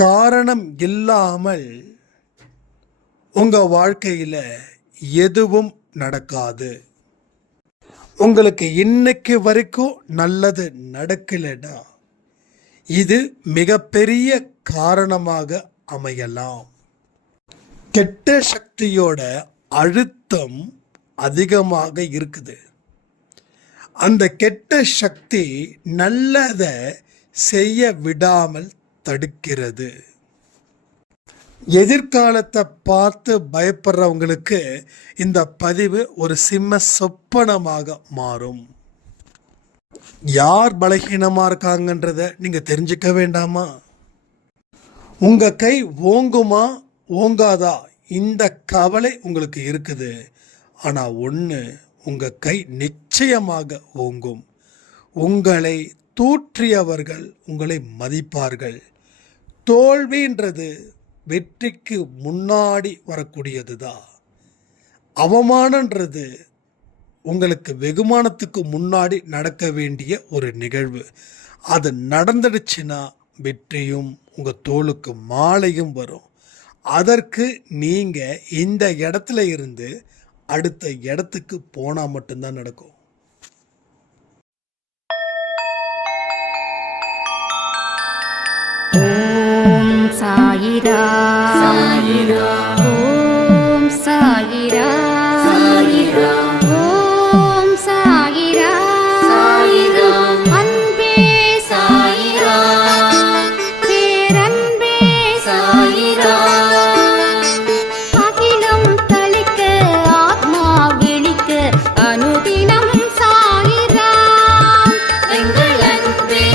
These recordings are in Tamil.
காரணம் இல்லாமல் உங்கள் வாழ்க்கையில் எதுவும் நடக்காது. உங்களுக்கு இன்னைக்கு வரைக்கும் நல்லது நடக்கலைன்னா இது மிகப்பெரிய காரணமாக அமையலாம். கெட்ட சக்தியோட அழுத்தம் அதிகமாக இருக்குது. அந்த கெட்ட சக்தி நல்லதை செய்ய விடாமல் தடுக்கிறது. எதிர்காலத்தை பார்த்து பயப்படுறவங்களுக்கு இந்த பதிவு ஒரு சிம்ம சொப்பனமாக மாறும். யார் பலகீனமாக இருக்காங்கன்றத நீங்கள் தெரிஞ்சுக்க வேண்டாமா? உங்கள் கை ஓங்குமா ஓங்காதா இந்த கவலை உங்களுக்கு இருக்குது. ஆனால் ஒன்று, உங்கள் கை நிச்சயமாக ஓங்கும். உங்களை தூற்றியவர்கள் உங்களை மதிப்பார்கள். தோல்வின்றது வெற்றிக்கு முன்னாடி வரக்கூடியது தான். அவமானன்றது உங்களுக்கு வெகுமானத்துக்கு முன்னாடி நடக்க வேண்டிய ஒரு நிகழ்வு. அது நடந்துடுச்சுன்னா வெற்றியும் உங்கள் தோளுக்கு மாலையும் வரும். அதற்கு நீங்கள் இந்த இடத்துல இருந்து அடுத்த இடத்துக்கு போனால் மட்டும்தான் நடக்கும். ஓம் சாயிரா சாயிரா, ஓம் சாயிரா சாயிரா, ஓம் சாயிரா சாயிரா, அன்பே சாயிரா, பேரன்பே சாயிரா, அகிலம் தளிக்க ஆத்மா விழிக்க அனுதினம் சாயிரா, எங்கள் அன்பே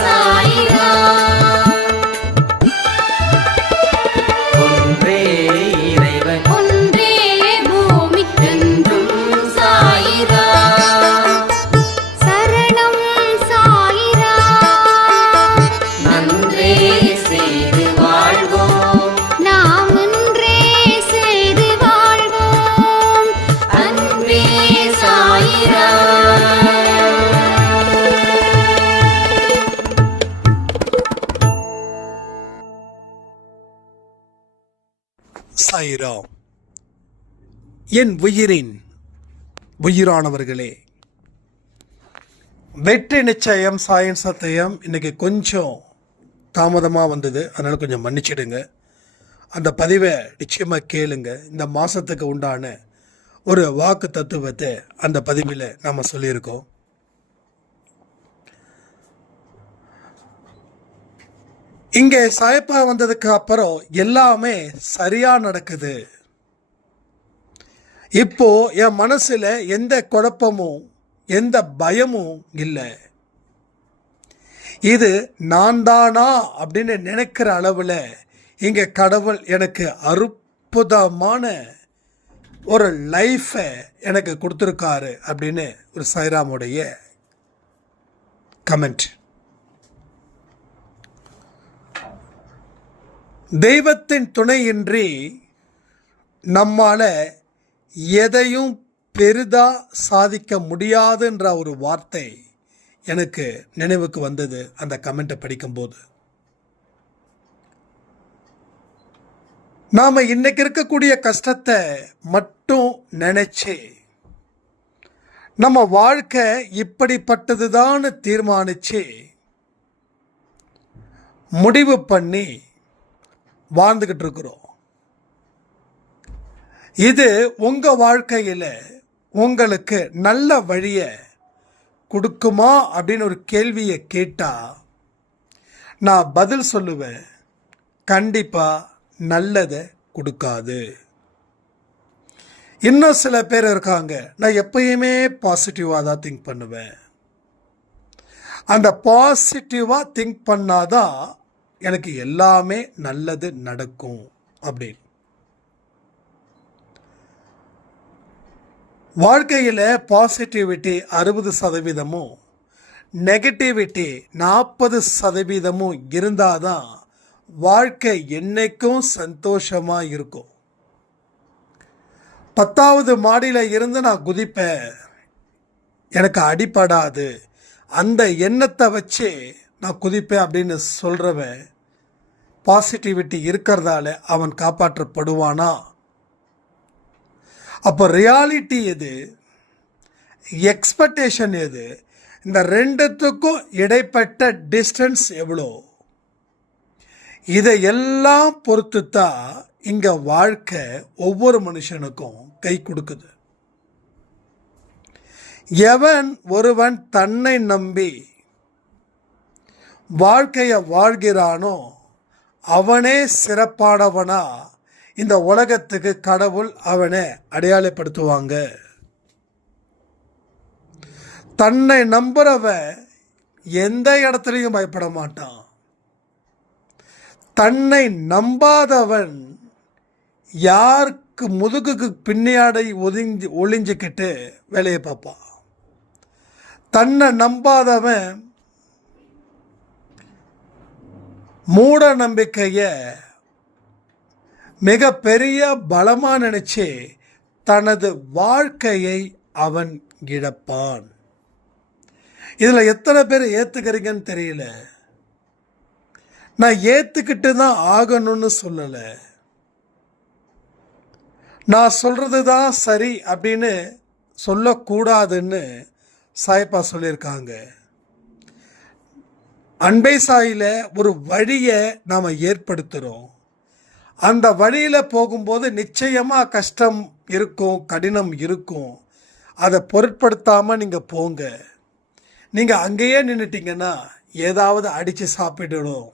சாயிரா. சாயிராம். என் உயிரின் உயிரானவர்களே, வெற்றி நிச்சயம் சாயின் சத்தியம் இன்னைக்கு கொஞ்சம் தாமதமாக வந்தது, அதனால் கொஞ்சம் மன்னிச்சிடுங்க. அந்த பதிவை நிச்சயமாக கேளுங்க. இந்த மாதத்துக்கு உண்டான ஒரு வாக்கு தத்துவத்தை அந்த பதிவில் நாம் சொல்லியிருக்கோம். இங்கே சாயப்பா வந்ததுக்கு அப்புறம் எல்லாமே சரியா நடக்குது. இப்போ என் மனசுல எந்த குழப்பமும் எந்த பயமும் இல்லை. இது நான் தானா அப்படின்னு நினைக்கிற அளவில் இங்கே கடவுள் எனக்கு அற்புதமான ஒரு லைஃபை எனக்கு கொடுத்துருக்காரு அப்படின்னு ஒரு சாய்ராமுடைய கமெண்ட். தெய்வத்தின் துணையின்றி நம்மால் எதையும் பெரிதா சாதிக்க முடியாதுன்ற ஒரு வார்த்தை எனக்கு நினைவுக்கு வந்தது அந்த கமெண்ட்டை படிக்கும்போது. நாம் இன்னைக்கு இருக்கக்கூடிய கஷ்டத்தை மட்டும் நினைச்சு நம்ம வாழ்க்கை இப்படிப்பட்டதுதான் தீர்மானிச்சு முடிவு பண்ணி வாழ்ந்துக்கிட்டு இருக்கிறோம். இது உங்கள் வாழ்க்கையில் உங்களுக்கு நல்ல வழியை கொடுக்குமா அப்படின்னு ஒரு கேள்வியை கேட்டால் நான் பதில் சொல்லுவேன், கண்டிப்பாக நல்லதை கொடுக்காது. இன்னும் சில பேர் இருக்காங்க, நான் எப்பயுமே பாசிட்டிவாக தான் திங்க் பண்ணுவேன். அந்த பாசிட்டிவாக திங்க் பண்ணாதான் எனக்கு எல்லாமே நல்லது நடக்கும் அப்படின்னு. வாழ்க்கையில் பாசிட்டிவிட்டி 60%, நெகட்டிவிட்டி 40% இருந்தால் தான் வாழ்க்கை என்னைக்கும் சந்தோஷமாக இருக்கும். 10வது மாடியில் இருந்து நான் குதிப்பேன், எனக்கு அடிபடாது, அந்த எண்ணத்தை வச்சு நான் குதிப்பேன் அப்படின்னு சொல்கிறவன் பாசிட்டிவிட்டி இருக்கிறதால அவன் காப்பாற்றப்படுவானா? அப்போ ரியாலிட்டி எது, எக்ஸ்பெக்டேஷன் எது, இந்த ரெண்டுத்துக்கும் இடைப்பட்ட டிஸ்டன்ஸ் எவ்வளோ? இதையெல்லாம் பொறுத்து தான் இங்கே வாழ்க்கை ஒவ்வொரு மனுஷனுக்கும் கை கொடுக்குது. எவன் ஒருவன் தன்னை நம்பி வாழ்க்கையை வாழ்கிறானோ அவனே சிறப்பானவனா இந்த உலகத்துக்கு கடவுள் அவனை அடையாளப்படுத்துவாங்க. தன்னை நம்புறவன் எந்த இடத்துலையும் பயப்பட மாட்டான். தன்னை நம்பாதவன் யாருக்கு முதுகுக்கு பின்னாடி ஒளிஞ்சுக்கிட்டு வேலையை பார்ப்பான். தன்னை நம்பாதவன் மூட நம்பிக்கையை மிக பெரிய பலமாக நினைச்சு தனது வாழ்க்கையை அவன் இழப்பான். இதில் எத்தனை பேர் ஏற்றுக்கிறீங்கன்னு தெரியல. நான் ஏற்றுக்கிட்டு தான் ஆகணும்னு சொல்லலை. நான் சொல்கிறது தான் சரி அப்படின்னு சொல்லக்கூடாதுன்னு சாய்ப்பா சொல்லியிருக்காங்க. அன்பை சாயில ஒரு வழியை நாம் ஏற்படுத்துகிறோம். அந்த வழியில் போகும்போது நிச்சயமாக கஷ்டம் இருக்கும், கடினம் இருக்கும். அதை பொருட்படுத்தாமல் நீங்கள் போங்க. நீங்கள் அங்கேயே நின்றுட்டிங்கன்னா ஏதாவது அடித்து சாப்பிடணும்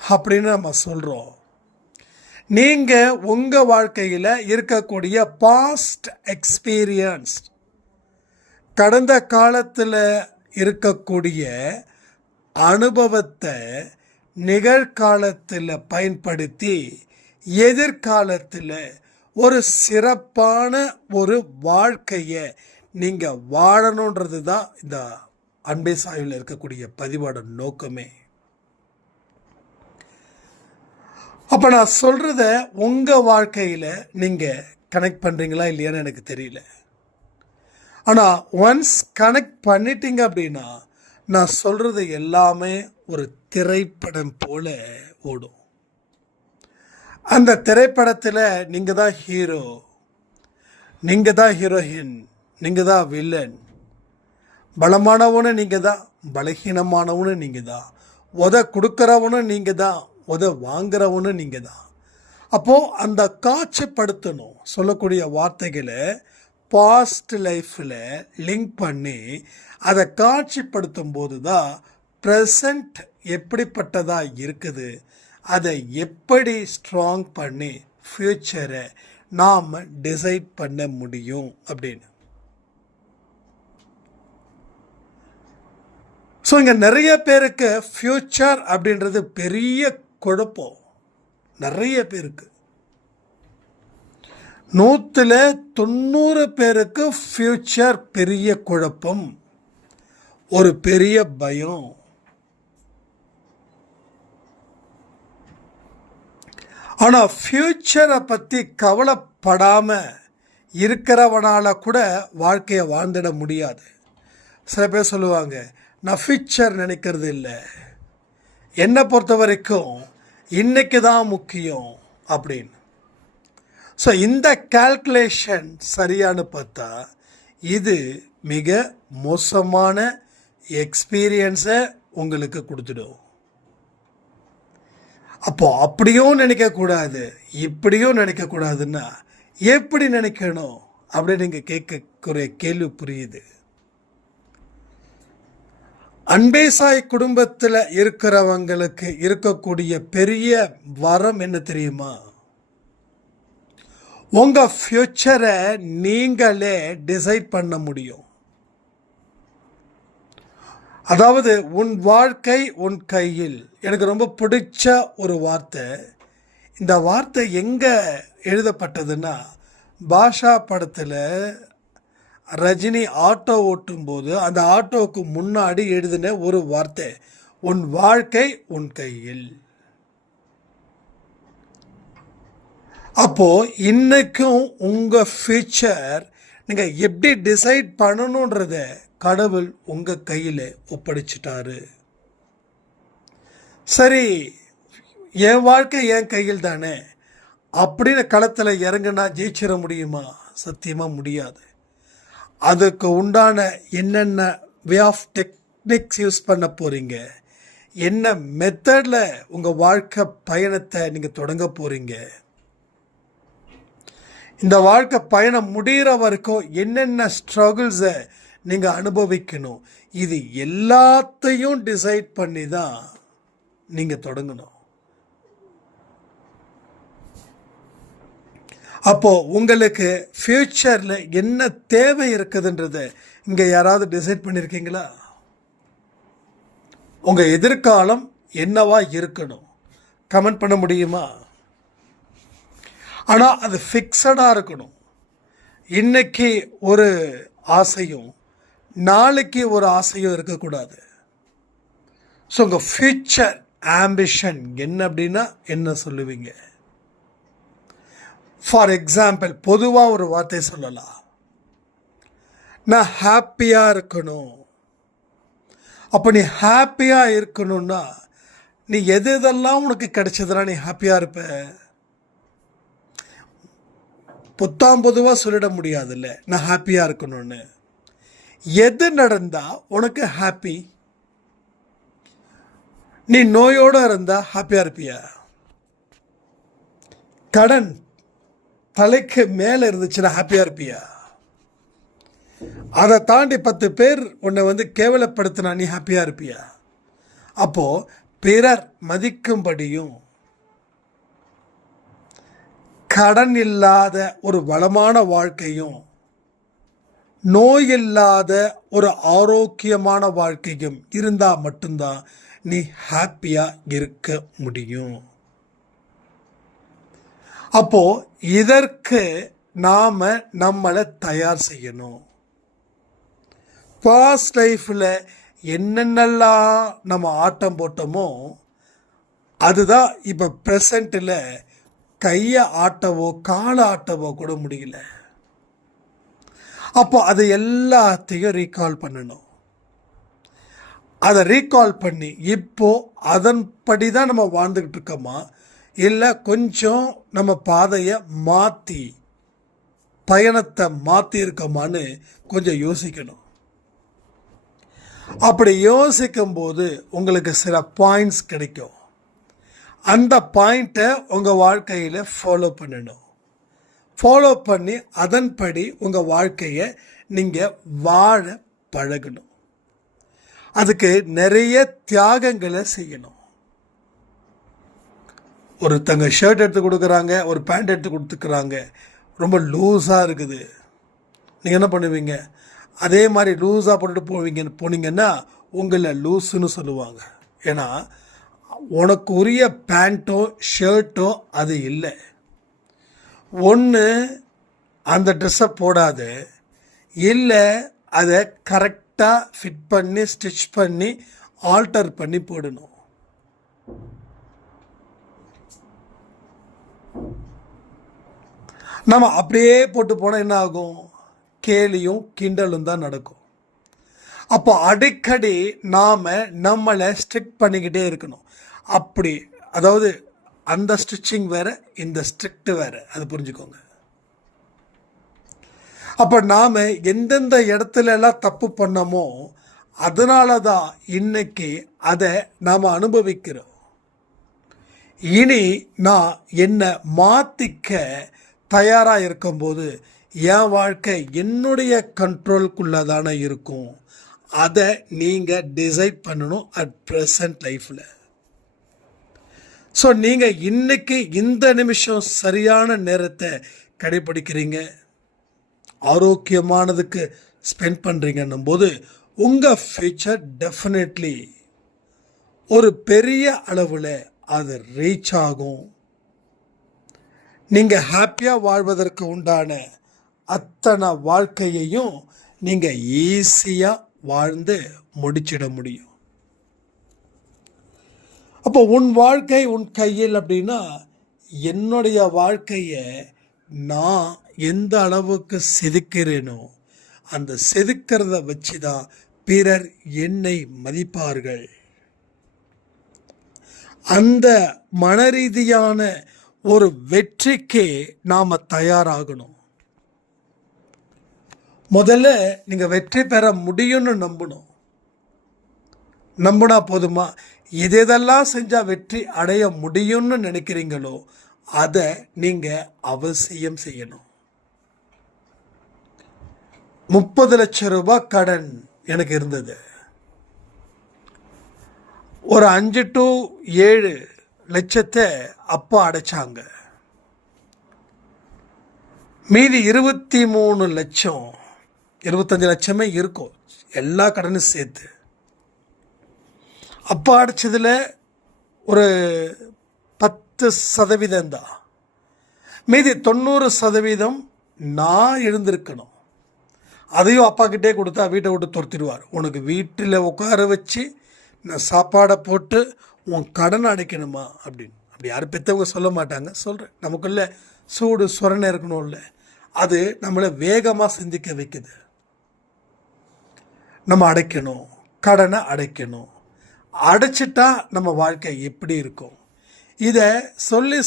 அப்படின்னு நம்ம சொல்கிறோம். நீங்கள் உங்கள் வாழ்க்கையில் இருக்கக்கூடிய பாஸ்ட் எக்ஸ்பீரியன்ஸ், கடந்த காலத்தில் இருக்கக்கூடிய அனுபவத்தை நிகழ்காலத்தில் பயன்படுத்தி எதிர்காலத்தில் ஒரு சிறப்பான ஒரு வாழ்க்கையை நீங்கள் வாழணுன்றது தான் இந்த அன்பை சாயில் இருக்கக்கூடிய பதிவோட நோக்கமே. அப்போ நான் சொல்கிறத உங்கள் வாழ்க்கையில் நீங்கள் கனெக்ட் பண்ணுறீங்களா இல்லையான்னு எனக்கு தெரியல. ஆனால் ஒன்ஸ் கனெக்ட் பண்ணிட்டீங்க அப்படின்னா நான் சொல்கிறது எல்லாமே ஒரு திரைப்படம் போல ஓடும். அந்த திரைப்படத்தில் நீங்கள் தான் ஹீரோ, நீங்கள் தான் ஹீரோயின், நீங்கள் தான் வில்லன். பலமானவனு நீங்கள் தான், பலகீனமானவனு நீங்கள் தான், உத கொடுக்குறவனும் நீங்கள் தான், உத வாங்குறவனும் நீங்கள் தான். அப்போது அந்த காட்சிப்படுத்தணும் சொல்லக்கூடிய வார்த்தைகளை பாஸ்ட் லைஃப்பில் லிங்க் பண்ணி அதை காட்சிப்படுத்தும் போது தான் ப்ரெசண்ட் எப்படிப்பட்டதாக இருக்குது, அதை எப்படி ஸ்ட்ராங் பண்ணி ஃப்யூச்சரை நாம் டிசைட் பண்ண முடியும் அப்படின்னு. ஸோ இங்கே நிறைய பேருக்கு ஃப்யூச்சர் அப்படின்றது பெரிய குழப்பம். நிறைய பேருக்கு 100 பேருக்கு ஃப்யூச்சர் பெரிய குழப்பம், ஒரு பெரிய பயம். ஆனால் ஃப்யூச்சரை பற்றி கவலைப்படாமல் இருக்கிறவனால கூட வாழ்க்கையை வாழ்ந்துட முடியாது. சில பேர் சொல்லுவாங்க, நான் ஃப்யூச்சர் நினைக்கிறது இல்லை, என்னை பொறுத்த வரைக்கும் இன்னைக்கு தான் முக்கியம் அப்படின்னு. ஸோ இந்த கால்குலேஷன் சரியானு பார்த்தா இது மிக மோசமான எக்ஸ்பீரியன்ஸை உங்களுக்கு கொடுத்துடும். அப்போது அப்படியும் நினைக்கக்கூடாது, இப்படியும் நினைக்கக்கூடாதுன்னா எப்படி நினைக்கணும் அப்படின்னு நீங்கள் கேட்கக்கூடிய கேள்வி புரியுது. அன்பேசாய் குடும்பத்தில் இருக்கிறவங்களுக்கு இருக்கக்கூடிய பெரிய வரம் என்ன தெரியுமா? உங்கள் ஃப்யூச்சரை நீங்களே டிசைட் பண்ண முடியும். அதாவது உன் வாழ்க்கை உன் கையில். எனக்கு ரொம்ப பிடிச்ச ஒரு வார்த்தை. இந்த வார்த்தை எங்கே எழுதப்பட்டதுன்னா, பாஷா படத்தில் ரஜினி ஆட்டோ ஓட்டும்போது அந்த ஆட்டோவுக்கு முன்னாடி எழுதின ஒரு வார்த்தை, உன் வாழ்க்கை உன் கையில். அப்போது இன்றைக்கும் உங்கள் ஃப்யூச்சர் நீங்கள் எப்படி டிசைட் பண்ணணுன்றத கடவுள் உங்கள் கையில் ஒப்படைச்சிட்டாரு. சரி, என் வாழ்க்கை என் கையில் தானே அப்படின்னு களத்தில் இறங்குனா ஜெயிச்சிட முடியுமா? சத்தியமாக முடியாது. அதுக்கு உண்டான என்னென்ன வே ஆஃப் டெக்னிக்ஸ் யூஸ் பண்ண போகிறீங்க, என்ன மெத்தடில் உங்கள் வாழ்க்கை பயணத்தை நீங்கள் தொடங்க போகிறீங்க, இந்த வாழ்க்கை பயணம் முடிகிற வரைக்கும் என்னென்ன ஸ்ட்ரகிள்ஸை நீங்கள் அனுபவிக்கணும், இது எல்லாத்தையும் டிசைட் பண்ணி தான் நீங்கள் தொடங்கணும். அப்போது உங்களுக்கு ஃப்யூச்சரில் என்ன தேவை இருக்குதுன்றதை இங்கே யாராவது டிசைட் பண்ணியிருக்கீங்களா? உங்கள் எதிர்காலம் என்னவா இருக்கணும் கமெண்ட் பண்ண முடியுமா? ஆனால் அது ஃபிக்ஸடாக இருக்கணும். இன்னைக்கு ஒரு ஆசையும் நாளைக்கு ஒரு ஆசையும் இருக்கக்கூடாது. ஸோ உங்கள் ஃப்யூச்சர் ஆம்பிஷன் என்ன அப்படின்னா என்ன சொல்லுவீங்க? ஃபார் எக்ஸாம்பிள், பொதுவாக ஒரு வார்த்தை சொல்லலாம், நான் ஹாப்பியாக இருக்கணும். அப்போ நீ ஹாப்பியாக இருக்கணும்னா நீ எதெல்லாம் உனக்கு கிடைச்சதுனா நீ ஹாப்பியாக இருப்ப? பொதுவாக சொல்லிட முடியாதுல்ல நான் ஹாப்பியாக இருக்கணும்னு. எது நடந்தால் உனக்கு ஹாப்பி? நீ நோயோடு இருந்தால் ஹாப்பியாக இருப்பியா? கடன் தலைக்கு மேலே இருந்துச்சுன்னா ஹாப்பியாக இருப்பியா? அதை தாண்டி 10 பேர் உன்னை கேவலப்படுத்தினா நீ ஹாப்பியாக இருப்பியா? அப்போது பிறர் மதிக்கும்படியும் கடன் இல்லாத ஒரு வளமான வாழ்க்கையும் நோய் இல்லாத ஒரு ஆரோக்கியமான வாழ்க்கையும் இருந்தால் மட்டும்தான் நீ ஹாப்பியாக இருக்க முடியும். அப்போது இதற்கு நாம் நம்மளை தயார் செய்யணும். பாஸ்ட் லைஃப்பில் என்னென்னலாம் நம்ம ஆட்டம் போட்டோமோ அதுதான் இப்போ ப்ரெசண்ட்டில் கையை ஆட்டவோ காலை ஆட்டவோ கூட முடியல. அப்போ அது எல்லாத்தையும் ரீகால் பண்ணணும். அதை ரீகால் பண்ணி இப்போது அதன்படி தான் நம்ம வாழ்ந்துக்கிட்டு இருக்கோமா, இல்லை கொஞ்சம் நம்ம பாதையை மாற்றி பயணத்தை மாற்றி இருக்கோமான்னு கொஞ்சம் யோசிக்கணும். அப்படி யோசிக்கும்போது உங்களுக்கு சில பாயிண்ட்ஸ் கிடைக்கும். அந்த பாயிண்ட்டை உங்கள் வாழ்க்கையில் ஃபாலோ பண்ணணும். ஃபாலோ பண்ணி அதன்படி உங்கள் வாழ்க்கையை நீங்கள் வாழ பழகணும். அதுக்கு நிறைய தியாகங்களை செய்யணும். ஒருத்தங்க ஷர்ட் எடுத்து கொடுக்குறாங்க, ஒரு பேண்ட் எடுத்து கொடுத்துக்கிறாங்க, ரொம்ப லூஸாக இருக்குது. நீங்கள் என்ன பண்ணுவீங்க? அதே மாதிரி லூஸாக போட்டுட்டு போனீங்கன்னா உங்களை லூஸுன்னு சொல்லுவாங்க. ஏன்னா உனக்கு உரிய பேண்ட்டோ ஷர்ட்டோ அது இல்லை. ஒன்று அந்த ட்ரெஸ்ஸை போடாது, இல்லை அதை கரெக்டாக ஃபிட் பண்ணி ஸ்டிச் பண்ணி ஆல்டர் பண்ணி போடணும். நம்ம அப்படியே போட்டு போனால் என்ன ஆகும்? கேலியும் கிண்டலும் தான் நடக்கும். அப்போ அடிக்கடி நாம் நம்மளை ஸ்ட்ரிக்ட் பண்ணிக்கிட்டே இருக்கணும். அப்படி அதாவது அந்த ஸ்டிச்சிங் வேறு, இந்த ஸ்ட்ரிக்ட் வேறு, அது புரிஞ்சுக்கோங்க. அப்போ நாம் எந்தெந்த இடத்துலலாம் தப்பு பண்ணமோ அதனால தான் இன்னைக்கு அதை நாம் அனுபவிக்கிறோம். இனி நான் என்னை மாற்றிக்க தயாராக இருக்கும்போது என் வாழ்க்கை என்னுடைய கண்ட்ரோலுக்குள்ளே தானே இருக்கும். அதை நீங்கள் டிசைட் பண்ணணும் அட் ப்ரெசன்ட் லைஃப்பில். ஸோ நீங்கள் இன்றைக்கி இந்த நிமிஷம் சரியான நேரத்தை கடைப்பிடிக்கிறீங்க, ஆரோக்கியமானதுக்கு ஸ்பெண்ட் பண்ணுறீங்கன்னும் போது உங்கள் ஃப்யூச்சர் டெஃபினெட்லி ஒரு பெரிய அளவில் அது ரீச் ஆகும். நீங்கள் ஹாப்பியாக வாழ்வதற்கு உண்டான அத்தனை வாழ்க்கையையும் நீங்கள் ஈஸியாக வாழ்ந்து முடிச்சிட முடியும். அப்போ உன் வாழ்க்கை உன் கையில் அப்படின்னா என்னுடைய வாழ்க்கையை நான் எந்த அளவுக்கு செதுக்கிறேனோ அந்த செதுக்கிறத வச்சு தான் பிறர் என்னை மதிப்பார்கள். அந்த மனரீதியான ஒரு வெற்றிக்கு நாம் தயாராகணும். முதல்ல நீங்கள் வெற்றி பெற முடியும்னு நம்பணும். நம்பினா போதுமா? எதெல்லாம் செஞ்சால் வெற்றி அடைய முடியும்னு நினைக்கிறீங்களோ அதை நீங்கள் அவசியம் செய்யணும். 30 லட்சம் ரூபாய் கடன் எனக்கு இருந்தது. ஒரு 5 to 7 லட்சத்தை அப்பா அடைச்சாங்க. மீதி 23 லட்சம் 25 லட்சமே இருக்கும், எல்லா கடனும் சேர்த்து. அப்பா அடைச்சதில் ஒரு 10% தான். மீதி 90% நான் எழுந்திருக்கணும். அதையும் அப்பா கிட்டே கொடுத்தா வீட்டை விட்டு துரத்திடுவார். உனக்கு வீட்டில் உட்கார வச்சு நான் சாப்பாடை போட்டு உன் கடனை அடைக்கணுமா அப்படின்னு. அப்படி யாரும் பெற்றவங்க சொல்ல மாட்டாங்க, சொல்கிறேன். நமக்குள்ளே சூடு சொரணை இருக்கணும்ல, அது நம்மளை வேகமாக சிந்திக்க வைக்குது. நம்ம அடைக்கணும், கடனை அடைக்கணும். அடைச்சிட்டா நம்ம வாழ்க்கை எப்படி இருக்கும்? இதை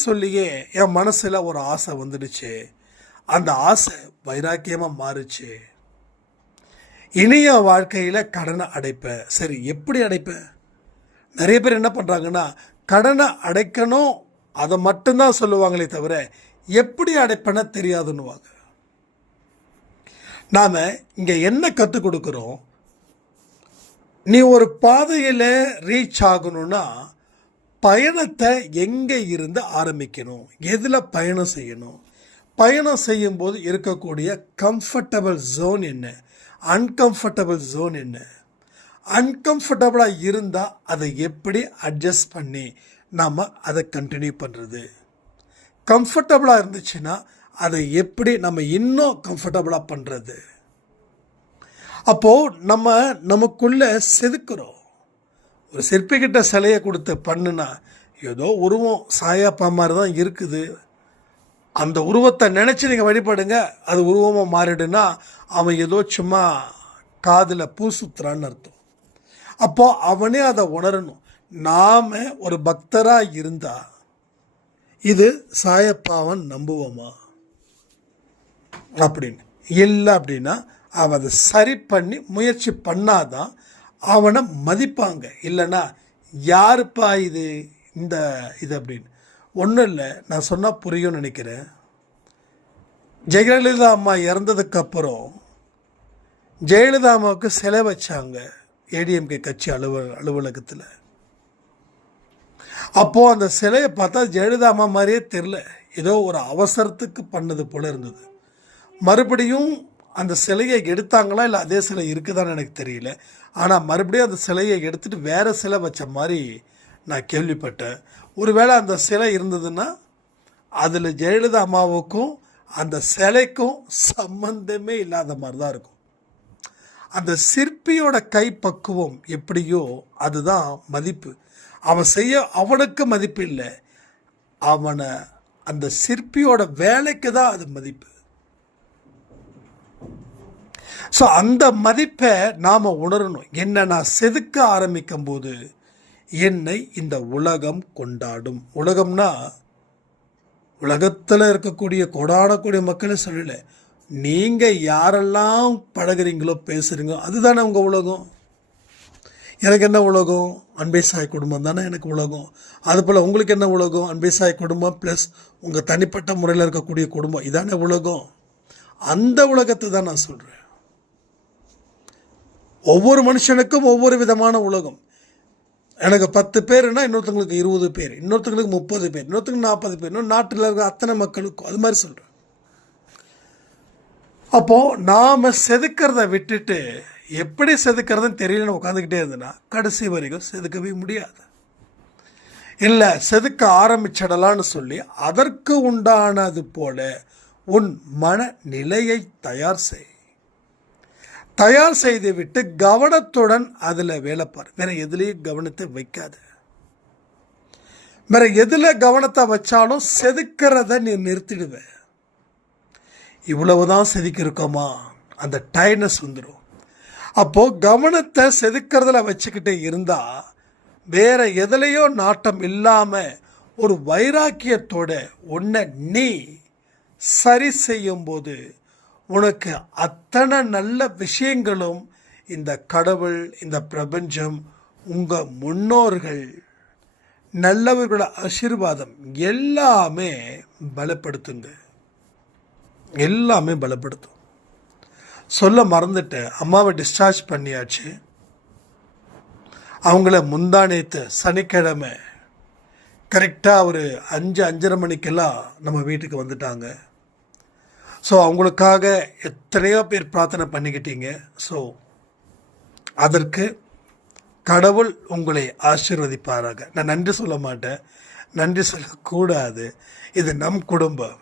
சொல்லியே என் மனசில் ஒரு ஆசை வந்துடுச்சு. அந்த ஆசை வைராக்கியமாக மாறுச்சு. இனிய வாழ்க்கையில் கடனை அடைப்பேன். சரி, எப்படி அடைப்பேன்? நிறைய பேர் என்ன பண்ணுறாங்கன்னா, கடனை அடைக்கணும் அதை மட்டும்தான் சொல்லுவாங்களே தவிர எப்படி அடைப்பேன்னு தெரியாதுன்னுவாங்க. நாம் இங்கே என்ன கற்றுக் கொடுக்குறோம்? நீ ஒரு பாதையில் ரீச் ஆகணும்னா பயணத்தை எங்கே இருந்து ஆரம்பிக்கணும், எதில் பயணம் செய்யணும், பயணம் செய்யும்போது இருக்கக்கூடிய கம்ஃபர்டபுள் ஜோன் என்ன, அன்கம்ஃபர்டபுள் ஜோன் என்ன, அன்கம்ஃபர்டபுளாக இருந்தால் அதை எப்படி அட்ஜஸ்ட் பண்ணி நாம் அதை கண்டினியூ பண்ணுறது, கம்ஃபர்டபுளாக இருந்துச்சுன்னா அதை எப்படி நம்ம இன்னும் கம்ஃபர்டபுளாக பண்ணுறது. அப்போது நமக்குள்ளே செதுக்குறோம். ஒரு சிற்பிக்கிட்ட சிலையை கொடுத்து பண்ணுனா ஏதோ உருவம் சாயப்பா மாதிரி தான் இருக்குது, அந்த உருவத்தை நினச்சி நீங்கள் வழிபடுங்க, அது உருவமாக மாறிடுனா அவன் ஏதோ சும்மா காதில் பூ சுத்துறான்னு அர்த்தம். அப்போது அவனே அதை உணரணும். நாம் ஒரு பக்தராக இருந்தால் இது சாயப்பாவன் நம்புவோமா அப்படின்னு. இல்லை அப்படின்னா அவன் அதை சரி பண்ணி முயற்சி பண்ணாதான் அவனை மதிப்பாங்க. இல்லைன்னா யாருப்பா இது இது அப்படின்னு. ஒன்றும் இல்லை, நான் சொன்னால் புரியும்னு நினைக்கிறேன். ஜெயலலிதா அம்மா இறந்ததுக்கப்புறம் ஜெயலலிதா அம்மாவுக்கு சிலை வச்சாங்க ஏடிஎம்கே கட்சி அலுவலகத்தில். அப்போது அந்த சிலையை பார்த்தா ஜெயலலிதா அம்மா மாதிரியே தெரில, ஏதோ ஒரு அவசரத்துக்கு பண்ணது போல் இருந்தது. மறுபடியும் அந்த சிலையை எடுத்தாங்களா இல்லை அதே சிலை இருக்குதான்னு எனக்கு தெரியல. ஆனால் மறுபடியும் அந்த சிலையை எடுத்துகிட்டு வேறு சிலை வச்ச மாதிரி நான் கேள்விப்பட்டேன். ஒருவேளை அந்த சிலை இருந்ததுன்னா அதில் ஜெயலலிதா அம்மாவுக்கும் அந்த சிலைக்கும் சம்பந்தமே இல்லாத மாதிரி தான் இருக்கும். அந்த சிற்பியோட கைப்பக்குவம் எப்படியோ அதுதான் மதிப்பு. அவனுக்கு மதிப்பு இல்லை, அவனை அந்த சிற்பியோட வேலைக்கு தான் அது மதிப்பு. ஸோ அந்த மதிப்பை நாம் உணரணும். என்ன நான் செதுக்க ஆரம்பிக்கும் போது என்னை இந்த உலகம் கொண்டாடும். உலகம்னா உலகத்தில் இருக்கக்கூடிய கொடாடக்கூடிய மக்களை சொல்லலை, நீங்கள் யாரெல்லாம் பழகுறீங்களோ பேசுகிறீங்களோ அதுதானே உங்கள் உலகம். எனக்கு என்ன உலகம்? அன்பே சாய் குடும்பம் தானே எனக்கு உலகம். அதுபோல் உங்களுக்கு என்ன உலகம்? அன்பே சாய் குடும்பம் ப்ளஸ் உங்கள் தனிப்பட்ட முறையில் இருக்கக்கூடிய குடும்பம், இதானே உலகம். அந்த உலகத்தை தான் நான் சொல்கிறேன். ஒவ்வொரு மனுஷனுக்கும் ஒவ்வொரு விதமான உலகம். எனக்கு 10 பேருன்னா இன்னொருத்தங்களுக்கு 20 பேர், இன்னொருத்தங்களுக்கு 30 பேர், இன்னொருத்தங்களுக்கு 40 பேர், இன்னும் நாட்டில் இருக்கிற அத்தனை மக்களுக்கும் அது மாதிரி சொல்கிறேன். அப்போது நாம் செதுக்கிறத விட்டுட்டு எப்படி செதுக்கிறதுன்னு தெரியலன்னு உட்காந்துக்கிட்டே இருந்ததுன்னா கடைசி வரைக்கும் செதுக்கவே முடியாது. இல்லை செதுக்க ஆரம்பிச்சிடலான்னு சொல்லி அதற்கு உண்டானது போல உன் மனநிலையை தயார் செய்து விட்டு கவனத்துடன் அதில் வேலைப்பார். வேற எதுலேயும் கவனத்தை வைக்காத. வேற எதில் கவனத்தை வச்சாலும் செதுக்கிறத நீ நிறுத்திடுவ. இவ்வளவுதான் செதுக்கிருக்கோமா அந்த டயர்னஸ் வந்துடும். அப்போது கவனத்தை செதுக்கிறதுல வச்சுக்கிட்டே இருந்தால் வேற எதுலையோ நாட்டம் இல்லாமல் ஒரு வைராக்கியத்தோட உன்னை நீ சரி செய்யும்போது உனக்கு அத்தனை நல்ல விஷயங்களும் இந்த கடவுள், இந்த பிரபஞ்சம், உங்கள் முன்னோர்கள், நல்லவர்களோட ஆசீர்வாதம் எல்லாமே பலப்படுத்துங்க. எல்லாமே பலப்படுத்தும். சொல்ல மறந்துட்டேன், அம்மாவை டிஸ்சார்ஜ் பண்ணியாச்சு. அவங்கள முந்தானேத்து சனிக்கிழமை கரெக்டாக ஒரு 5-5:30 மணிக்கெல்லாம் நம்ம வீட்டுக்கு வந்துட்டாங்க. ஸோ அவங்களுக்காக எத்தனையோ பேர் பிரார்த்தனை பண்ணிக்கிட்டீங்க. ஸோ அதற்கு கடவுள் உங்களை ஆசீர்வதிப்பாராக. நான் நன்றி சொல்ல மாட்டேன், நன்றி சொல்லக்கூடாது. இது நம் குடும்பம்.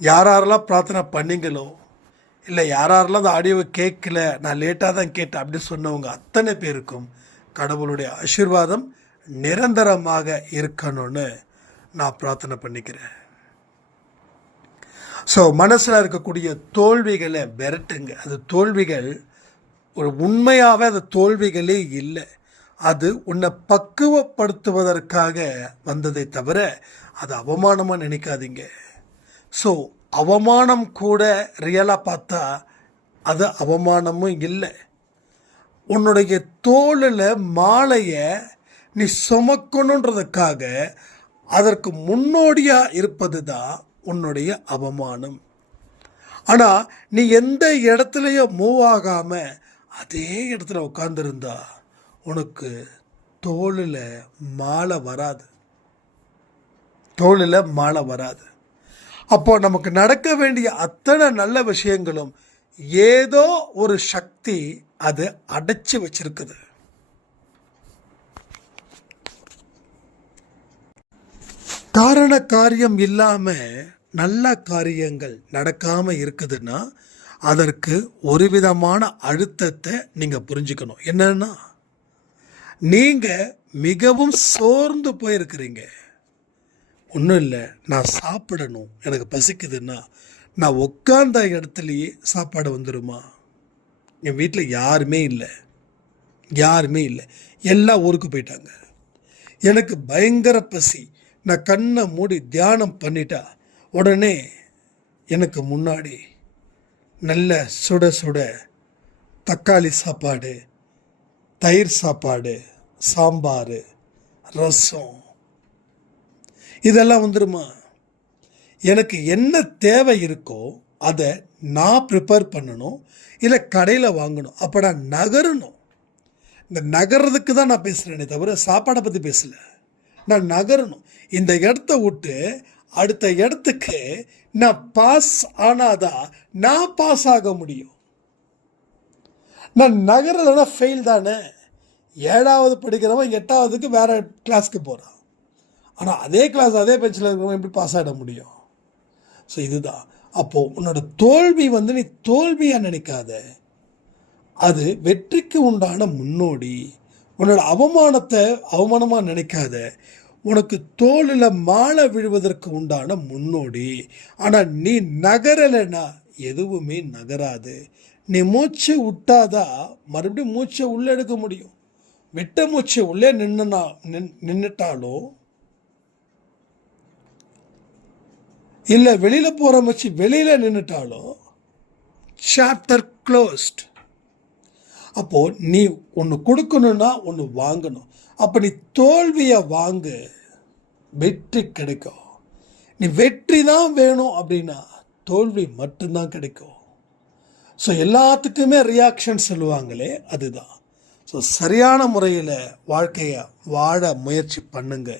யாரெல்லாம் பிரார்த்தனை பண்ணீங்களோ, இல்லை யாரெல்லாம் அந்த ஆடியோவை கேட்கல, நான் லேட்டாக தான் கேட்டேன் அப்படின்னு சொன்னவங்க அத்தனை பேருக்கும் கடவுளுடைய ஆசீர்வாதம் நிரந்தரமாக இருக்கணும்னு நான் பிரார்த்தனை பண்ணிக்கிறேன். ஸோ மனசில் இருக்கக்கூடிய தோல்விகளை விரட்டுங்க. அது தோல்விகள் ஒரு உண்மையாகவே அது தோல்விகளே இல்லை. அது உன்னை பக்குவப்படுத்துவதற்காக வந்ததை தவிர அது அவமானமாக நினைக்காதீங்க. ஸோ அவமானம் கூட ரியலாக பார்த்தா அது அவமானமும் இல்லை. உன்னுடைய தோளில் மாலையை நீ சுமக்கணுன்றதுக்காக அதற்கு முன்னோடியாக இருப்பது தான் உன்னுடைய அவமானம். ஆனால் நீ எந்த இடத்துலையும் மூவ் ஆகாமல் அதே இடத்துல உட்காந்துருந்தா உனக்கு தோளில் மாலை வராது. தோளில் மாலை வராது. அப்போ நமக்கு நடக்க வேண்டிய அத்தனை நல்ல விஷயங்களும் ஏதோ ஒரு சக்தி அது அடைச்சி வச்சிருக்குது. காரண காரியம் இல்லாமல் நல்ல காரியங்கள் நடக்காமல் இருக்குதுன்னா அதற்கு ஒரு விதமான அழுத்தத்தை நீங்கள் புரிஞ்சுக்கணும். என்னன்னா, நீங்கள் மிகவும் சோர்ந்து போயிருக்கிறீங்க. ஒன்றும் இல்லை, நான் சாப்பிடணும், எனக்கு பசிக்குதுன்னா நான் உட்கார்ந்த இடத்துலையே சாப்பாடு வந்துடுமா? என் வீட்டில் யாருமே இல்லை, எல்லாம் ஊருக்கு போயிட்டாங்க. எனக்கு பயங்கர பசி, நான் கண்ணை மூடி தியானம் பண்ணிட்டா உடனே எனக்கு முன்னாடி நல்ல சுட சுட தக்காளி சாப்பாடு, தயிர் சாப்பாடு, சாம்பார், ரசம் இதெல்லாம் வந்துடுமா? எனக்கு என்ன தேவை இருக்கோ அதை நான் ப்ரிப்பேர் பண்ணணும், இல்லை கடையில் வாங்கணும். அப்போ நான் நகரணும். இந்த நகர்றதுக்கு தான் நான் பேசுகிறேனே தவிர சாப்பாடை பற்றி பேசலை. நான் நகரணும். இந்த இடத்த விட்டு அடுத்த இடத்துக்கு நான் பாஸ் ஆனாதான் நான் பாஸ் ஆக முடியும். நான் நகரலைன்னா ஃபெயில் தானே. 7வது படிக்கிறவன் 8வதுக்கு வேறு கிளாஸ்க்கு போகிறான். ஆனால் அதே கிளாஸ் அதே பெஞ்சில் இருக்கிறவன் எப்படி பாஸ் ஆகிட முடியும்? ஸோ இதுதான். அப்போது உன்னோட தோல்வி நீ தோல்வியாக நினைக்காத, அது வெற்றிக்கு உண்டான முன்னோடி. உன்னோட அவமானமாக நினைக்காத, உனக்கு தோளில் மாலை விழுவதற்கு உண்டான முன்னோடி. ஆனால் நீ நகரலைன்னா எதுவுமே நகராது. நீ மூச்சு விட்டாதான் மறுபடியும் மூச்சை உள்ளே எடுக்க முடியும். விட்ட மூச்சை உள்ளே நின்றுட்டாலோ இல்லை வெளியில் போகிற மூச்சு வெளியில் நின்றுட்டாலோ சாப்டர் க்ளோஸ்ட். அப்போது நீ ஒன்று கொடுக்கணுன்னா ஒன்று வாங்கணும். அப்போ நீ தோல்வியை வாங்கு, வெற்றி கிடைக்கும். நீ வெற்றி தான் வேணும் அப்படின்னா தோல்வி மட்டும்தான் கிடைக்கும். ஸோ எல்லாத்துக்குமே ரியாக்ஷன் சொல்லுவாங்களே, அதுதான். ஸோ சரியான முறையில் வாழ்க்கையை வாழ முயற்சி பண்ணுங்க.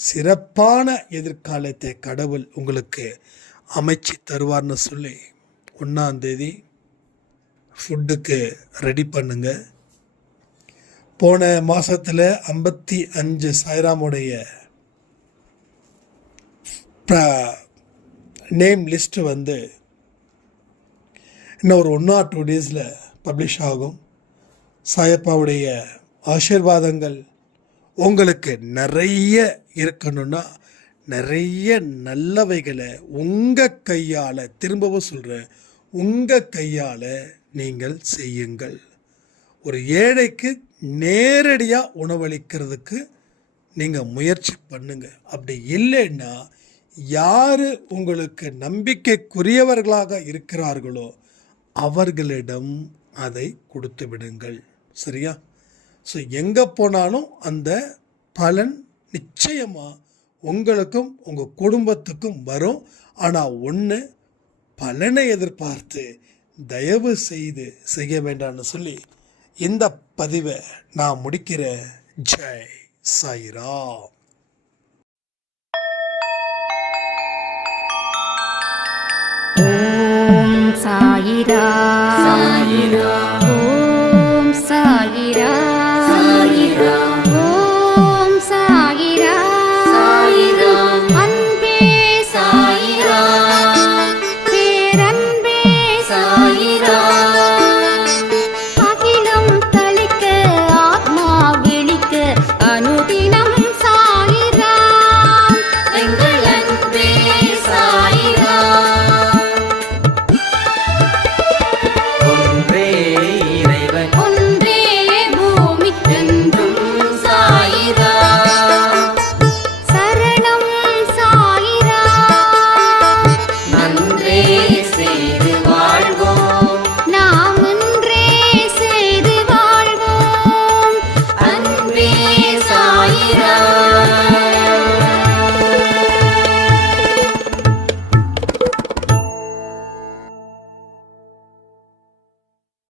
சிறப்பான எதிர்காலத்தை கடவுள் உங்களுக்கு அமைச்சு தருவார்னு சொல்லி 1ஆம் தேதி ஃபுட்டுக்கு ரெடி பண்ணுங்க. போன மாதத்தில் 55 சாய்ராமுடைய நேம் லிஸ்ட்டு இன்னும் ஒரு 1 or 2 டேஸில் பப்ளிஷ் ஆகும். சாயப்பாவுடைய ஆசீர்வாதங்கள் உங்களுக்கு நிறைய இருக்கணும்னா நிறைய நல்லவைகளை உங்கள் கையால், திரும்பவும் சொல்கிறேன், உங்கள் கையால் நீங்கள் செய்யுங்கள். ஒரு ஏழைக்கு நேரடியாக உணவளிக்கிறதுக்கு நீங்கள் முயற்சி பண்ணுங்க. அப்படி இல்லைன்னா யார் உங்களுக்கு நம்பிக்கைக்குரியவர்களாக இருக்கிறார்களோ அவர்களிடம் அதை கொடுத்து விடுங்கள். சரியா? ஸோ எங்கே போனாலும் அந்த பலன் நிச்சயமாக உங்களுக்கும் உங்கள் குடும்பத்துக்கும் வரும். ஆனால் ஒன்று, பலனை எதிர்பார்த்து தயவு செய்து செய்ய வேண்டாம்னு சொல்லி இந்த பதிவை நான் முடிக்கிறேன். ஜெய் சாய்ராம். ஓம் சாயிரா.